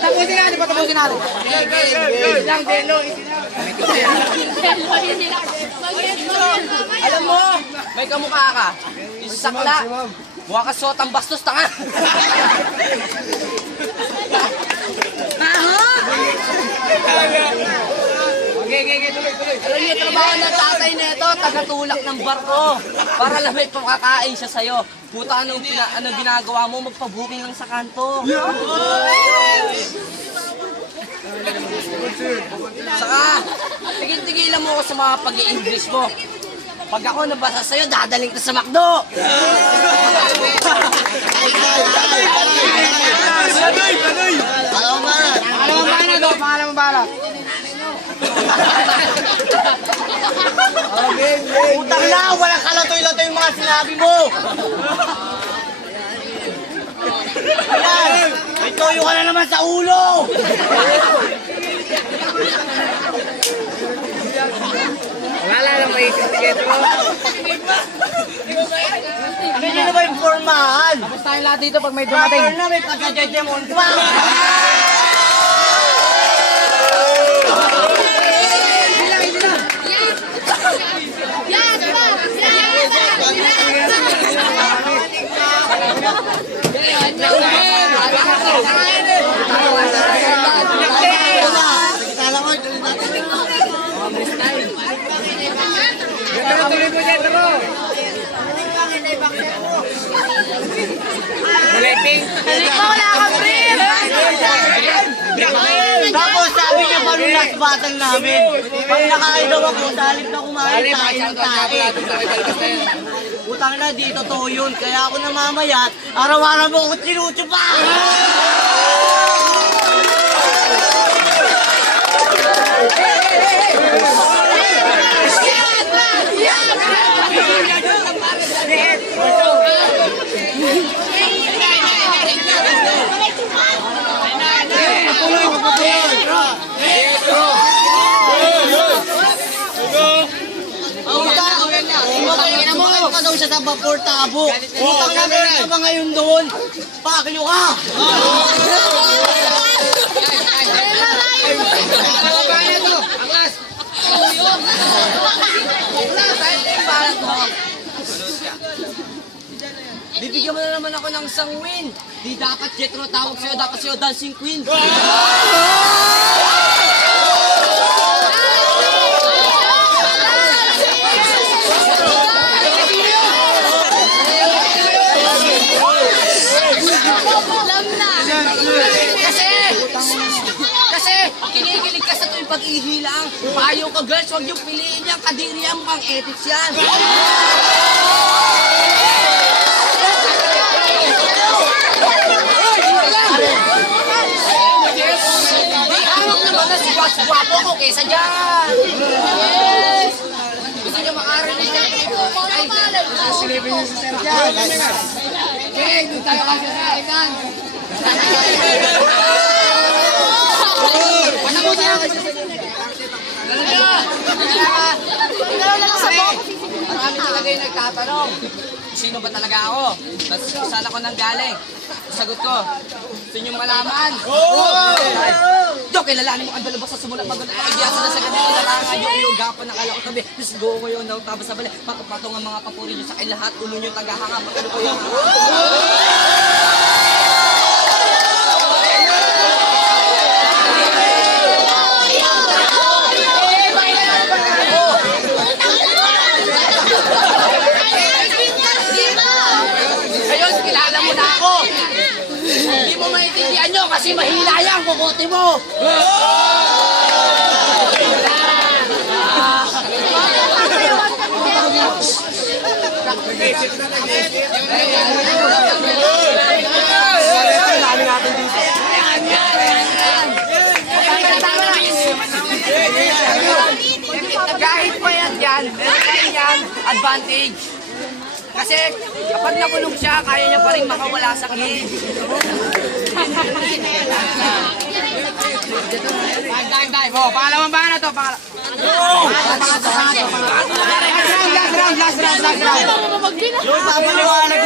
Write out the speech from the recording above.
Patapusin natin, patapusin natin. Isang delo, alam mo, may kamukha ka. Isakla. Mukha ka sotang bastos, tanga. Okay, tuloy. Alam niyo, trabaho ng tatay nito, tagatulak ng barko. Para lang may pagkakain siya sa'yo. Puta, anong ginagawa mo? Magpa-booking lang sa kanto. Saka, tigil-tigilan mo ako sa mga pag-i-English mo. Pag ako nabasa sa'yo, dadaling ka sa McDo. Pangalan mo bahala. Utang na, walang kalatoy-latoy yung mga sinabi mo. Ayan, may toyo ka na naman sa ulo. Wala lang may isip mo. Hindi na ba yung formahan? Tapos tayong lahat dito pag may dumating. Proper na, may pagka-jejemon pa. Tapos sabi niya pa nung last battle namin, pag nakain daw ako, salip na kumain, tayo ng tae. Utang na, di totoo yun. Kaya ako namamayat, araw-araw mo ako sinutso pa! Daw siya sa vapor tabo. Utang na meron ka ngayon doon. Pakilo ka! Bibigyan mo na naman ako ng isang win. Di dapat Jetro tawag sa'yo, dapat sa'yo dancing queen. Kasi kinikilig ka sa tuwing pag-ihilang. Payo ka girls, huwag yung piliin yan. Kadiri yan, pang ethics yan. May awak naman na si Guapo ko kesa dyan. Gusto niyo makarinig na ito. Ay, silipin niyo si Sir dyan. Okay, doon tayo kasi sa kainan. Marami talaga yung nagtatanong, sino ba talaga ako? Saan ako nang galing? Sagot ko, gusto nyo malaman? Do, kilalanin mo ang dalabas sa sumulat magulat ang ideya sa nasa ganyan ilalangan yung iugapan ng kala ko sabi, let's go ko yun, tapos sa balik, patong ang mga papuri nyo sa akin lahat, ulo nyo tagahanga, patulo ko yung hindi mo maintindihan nyo kasi mahila yan, kukote mo! Kahit pa yan, meron yan advantage. Kasi kapag nabulog siya, kaya niya pa rin makawala sa cage. Dive. Oh, pangalawang banga na to. Last round. Yung papaliwanag